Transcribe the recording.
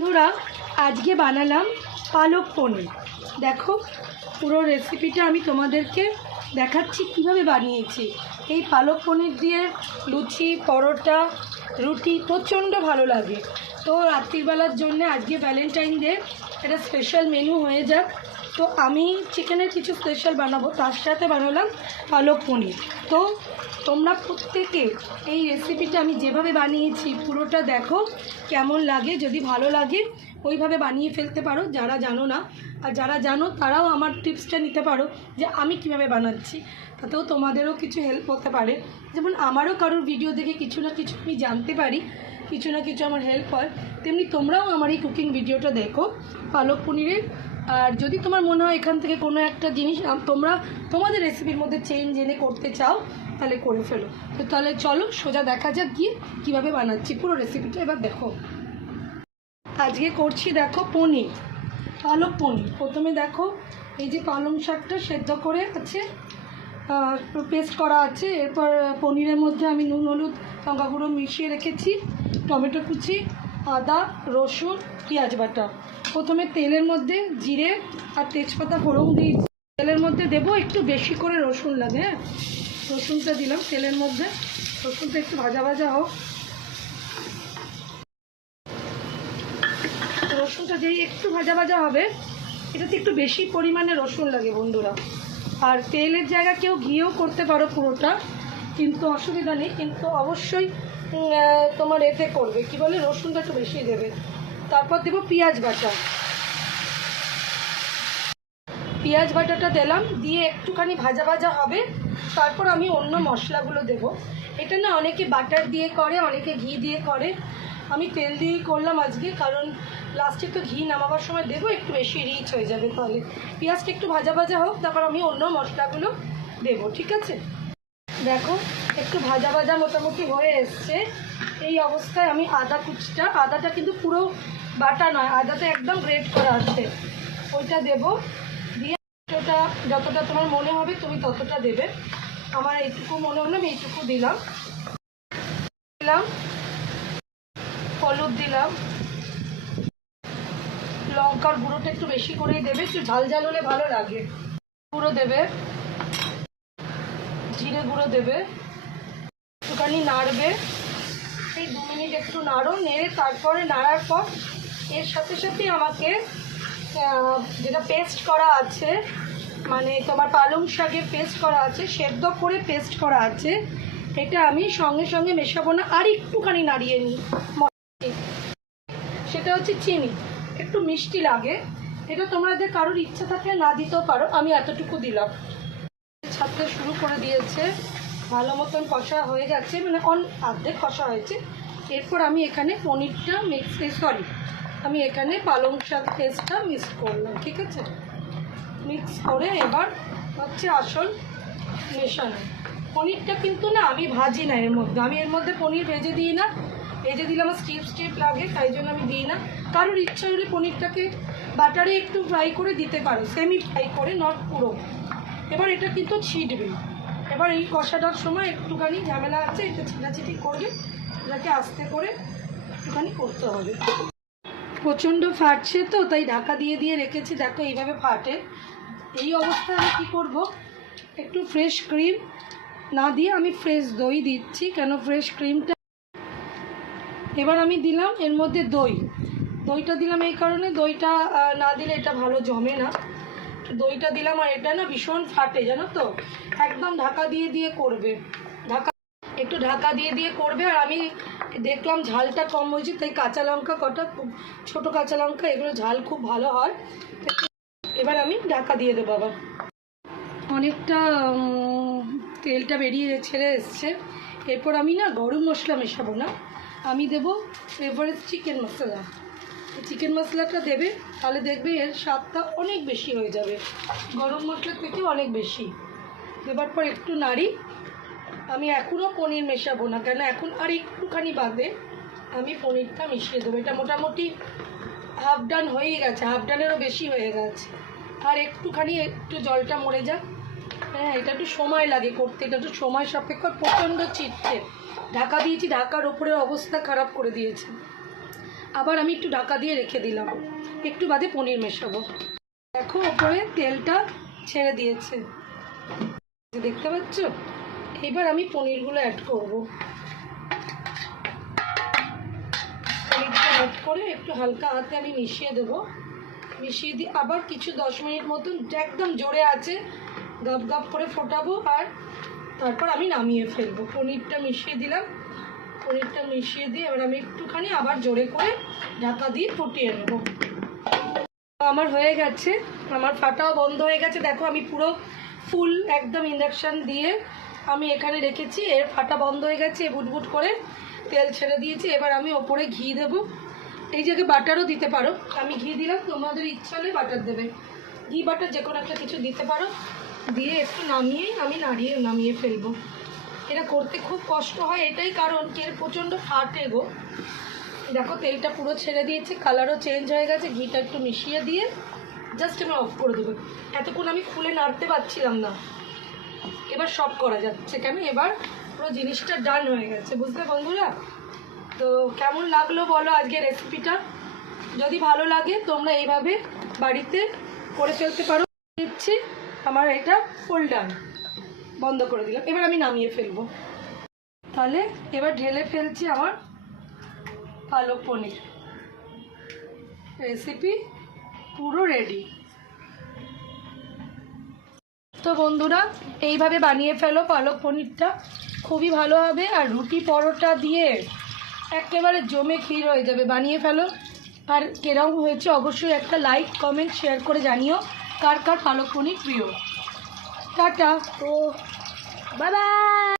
বন্ধুরা আজকে বানালাম পালক পনির। দেখো পুরো রেসিপিটা আমি তোমাদেরকে দেখাচ্ছি কিভাবে বানিয়েছি। এই পালক পনির দিয়ে লুচি, পরোটা, রুটি প্রচণ্ড ভালো লাগে। তো রাত্রিবেলার জন্য আজকে ভ্যালেন্টাইন ডে একটা স্পেশাল মেনু হয়ে যাক। তো আমি চিকেনের কিছু স্পেশাল বানাবো, তার সাথে বানালাম পালক পনির। তো তোমরা প্রত্যেকে এই রেসিপিটা আমি যেভাবে বানিয়েছি পুরোটা দেখো, কেমন লাগে। যদি ভালো লাগে ওইভাবে বানিয়ে ফেলতে পারো যারা জানো না, আর যারা জানো তারাও আমার টিপসটা নিতে পারো যে আমি কিভাবে বানাচ্ছি, তাতেও তোমাদেরও কিছু হেল্প হতে পারে। যেমন আমারও কারোর ভিডিও দেখে কিছু না কিছু আমি জানতে পারি, কিছু না কিছু আমার হেল্প হয়, তেমনি তোমরাও আমার এই কুকিং ভিডিওটা দেখো পালক পনিরের। আর যদি তোমার মনে হয় এখান থেকে কোনো একটা জিনিস তোমরা তোমাদের রেসিপির মধ্যে চেঞ্জ এনে করতে চাও তাহলে করে ফেলো। তো তাহলে চলো সোজা দেখা যাক গিয়ে কীভাবে বানাচ্ছি পুরো রেসিপিটা। এবার দেখো আজকে করছি দেখো পনির, পালক পনির। প্রথমে দেখো এই যে পালং শাকটা সেদ্ধ করে আছে, পেস্ট করা আছে। এরপর পনিরের মধ্যে আমি নুন, হলুদ, লঙ্কা গুঁড়ো মিশিয়ে রেখেছি, টমেটো কুচি, আদা, রসুন, পেঁয়াজ বাটা। প্রথমে তেলের মধ্যে জিরে আর তেজপাতা ফোড়ন দিই। তেলের মধ্যে দেবো একটু বেশি করে রসুন লাগে, হ্যাঁ রসুনটা দিলাম তেলের মধ্যে। রসুনটা একটু ভাজা ভাজা হোক। রসুনটা যেই একটু ভাজা ভাজা হবে, এটাতে একটু বেশি পরিমাণে রসুন লাগে বন্ধুরা। আর তেলের জায়গা কেউ ঘিয়েও করতে পারো পুরোটা, কিন্তু অসুবিধা নেই। কিন্তু অবশ্যই তোমার এতে করবে কি বলে, রসুনটা একটু বেশি দেবে। তারপর দেবো পেঁয়াজ বাটা। পেঁয়াজ বাটাটা দিলাম, দিয়ে একটুখানি ভাজা ভাজা হবে। তারপর আমি অন্য মশলাগুলো দেব। এটা না অনেকে বাটার দিয়ে করে, অনেকে ঘি দিয়ে করে। আমি তেল দিয়েই করলাম আজকে, কারণ লাস্টে তো ঘি নামাবার সময় দেবো, একটু বেশি রিচ হয়ে যাবে। তাহলে পেঁয়াজটা একটু ভাজা ভাজা হোক, তারপর আমি অন্য মশলাগুলো দেবো, ঠিক আছে? দেখো একটু ভাজা ভাজা মোটামুটি হয়ে এসছে। এই অবস্থায় আমি আদা কুচিটা, আদাটা কিন্তু পুরো বাটা নয়, আদাটা একদম গ্রেট করা আছে, ওইটা দেবো। দিয়ে ওটা যতটা তোমার মনে হবে তুমি ততটা দেবে। আমার এইটুকু মনে হলো আমি এইটুকু দিলাম। হলুদ দিলাম, লঙ্কার গুঁড়োটা একটু বেশি করেই দেবে, একটু ঝাল ঝাল হলে ভালো লাগে। গুঁড়ো দেবে, জিরে গুঁড়ো দেবে, একটুখানি নাড়বে। এই 2 মিনিট একটু নাড়ো, নেড়ে তারপরে নাড়ার পর এর সাথে সাথে আমাকে যেটা পেস্ট করা আছে, মানে তোমার পালং শাকের পেস্ট করা আছে, সেদ্ধ করে পেস্ট করা আছে, এটা আমি সঙ্গে সঙ্গে মেশাবো না, আর একটুখানি নাড়িয়ে নিই। সেটা হচ্ছে চিনি, একটু মিষ্টি লাগে। এটা তোমাদের কারোর ইচ্ছা থাকলে না দিতেও পারো, আমি এতটুকু দিলাম। ছাড়তে শুরু করে দিয়েছে, ভালো মতন কষা হয়ে গেছে, মানে অর্ধেক কষা হয়েছে। এরপর আমি এখানে পনিরটা আমি এখানে পালং শাক পেস্টটা মিক্স করলাম, ঠিক আছে? মিক্স করে এবার হচ্ছে আসল মেশানো। পনিরটা কিন্তু না আমি ভাজি না এর মধ্যে, আমি এর মধ্যে পনির ভেজে দিই না। ভেজে দিলে আমার স্টিপ লাগে, তাই জন্য আমি দিই না। কারোর ইচ্ছা হলে পনিরটাকে বাটারে একটু ফ্রাই করে দিতে পারো, সেমি ফ্রাই করে, নট পুরো। এবার এটা কিন্তু ছিটবে। এবার এই কষাটার সময় একটুখানি ঝামেলা আছে, এটা ছিটাছিটি করবে, এটাকে আস্তে করে একটুখানি করতে হবে। প্রচণ্ড ফাটছে তো, তাই ঢাকা দিয়ে দিয়ে রেখেছি। দেখো এইভাবে ফাটে। এই অবস্থায় আমি কী করবো, একটু ফ্রেশ ক্রিম না দিয়ে আমি ফ্রেশ দই দিচ্ছি, কেন ফ্রেশ ক্রিমটা। এবার আমি দিলাম এর মধ্যে দইটা দিলাম এই কারণে, দইটা না দিলে এটা ভালো জমে না। দইটা দিলাম, আর এটা না ভীষণ ফাটে জানো তো। একদম ঢাকা দিয়ে দিয়ে করবে, একটু ঢাকা দিয়ে দিয়ে করবে। আর আমি দেখলাম ঝালটা কম হয়েছে, তাই কাঁচা লঙ্কা কটা, খুব ছোটো কাঁচা লঙ্কা, এগুলো ঝাল খুব ভালো হয়। এবার আমি ঢাকা দিয়ে দেবো। আবার অনেকটা তেলটা ছেড়ে এসছে। এরপর আমি না গরম মশলা মেশাবো না, আমি দেবো এভারেস্ট চিকেন মশলা। চিকেন মশলাটা দেবে, তাহলে দেখবে এর স্বাদটা অনেক বেশি হয়ে যাবে, গরম মশলার থেকেও অনেক বেশি। দেবার পর একটু নাড়ি। আমি এখনও পনির মেশাবো না, কেন এখন আর একটুখানি বাদে আমি পনিরটা মিশিয়ে দেবো। এটা মোটামুটি হাফ ডান হয়েই গেছে, হাফ ডানেরও বেশি হয়ে গেছে। আর একটুখানি একটু জলটা মরে যাক। হ্যাঁ এটা একটু সময় লাগে করতে, এটা একটু সময় সাপেক্ষ, প্রচণ্ড চিটছে। ঢাকা দিয়েছি, ঢাকার ওপরের অবস্থা খারাপ করে দিয়েছে। আবার আমি একটু ঢাকা দিয়ে রেখে দিলাম, একটু বাদে পনির মেশাবো। দেখো ওপরে তেলটা ছেড়ে দিয়েছে, দেখতে পাচ্ছ? এবার আমি পনিরগুলো অ্যাড করব। পনিরটা অ্যাড করে একটু হালকা হাতে আমি মিশিয়ে দেবো। মিশিয়ে দিয়ে আবার কিছু 10 মিনিট মতন একদম জোরে আছে গপ গপ করে ফোটাবো, আর তারপর আমি নামিয়ে ফেলবো। পনিরটা মিশিয়ে দিলাম, পনিরটা মিশিয়ে দিয়ে এবার আমি একটুখানি আবার জোরে করে ঢাকা দিয়ে ফুটিয়ে নেব। আমার হয়ে গেছে, আমার ফাটাও বন্ধ হয়ে গেছে। দেখো আমি পুরো ফুল একদম ইন্ডাকশান দিয়ে আমি এখানে রেখেছি, এর ফাটা বন্ধ হয়ে গেছে, বুটবুট করে তেল ছেড়ে দিয়েছি। এবার আমি ওপরে ঘি দেবো, এই জায়গায় বাটারও দিতে পারো, আমি ঘি দিলাম, তোমাদের ইচ্ছা হলে বাটার দেবে, ঘি বাটার যে কোনো একটা কিছু দিতে পারো। দিয়ে একটু নামিয়েই আমি নামিয়ে ফেলবো। এটা করতে খুব কষ্ট হয়, এটাই কারণ কি এর প্রচণ্ড ফাটে গো। দেখো তেলটা পুরো ছেড়ে দিয়েছে, কালারও চেঞ্জ হয়ে গেছে, ঘিটা একটু মিশিয়ে দিয়ে জাস্ট আমি অফ করে দেবো। এতক্ষণ আমি খুলে নাড়তে পারছিলাম না, এবার সব করা যাচ্ছে। কেন এবার পুরো জিনিসটা ডান হয়ে গেছে, বুঝলে বন্ধুরা? তো কেমন লাগলো বলো আজকের রেসিপিটা? যদি ভালো লাগে তোমরা এইভাবে বাড়িতে করে ফেলতে পারো। দিচ্ছি আমার এটা ফুল ডান, বন্ধ করে দিলাম। এবার আমি নামিয়ে ফেলবো। তাহলে এবার ঢেলে ফেলছি আমার পালক পনির রেসিপি পুরো রেডি। তো বন্ধুরা এইভাবে বানিয়ে ফেলো পালক পনিরটা, খুবই ভালো হবে, আর রুটি পরোটা দিয়ে একেবারে জমে ক্ষীর হয়ে যাবে। বানিয়ে ফেলো, আর কেরম হয়েছে অবশ্যই একটা লাইক কমেন্ট শেয়ার করে জানিও কার কার পালক পনির প্রিয়। টাটা, তো বাই বাই।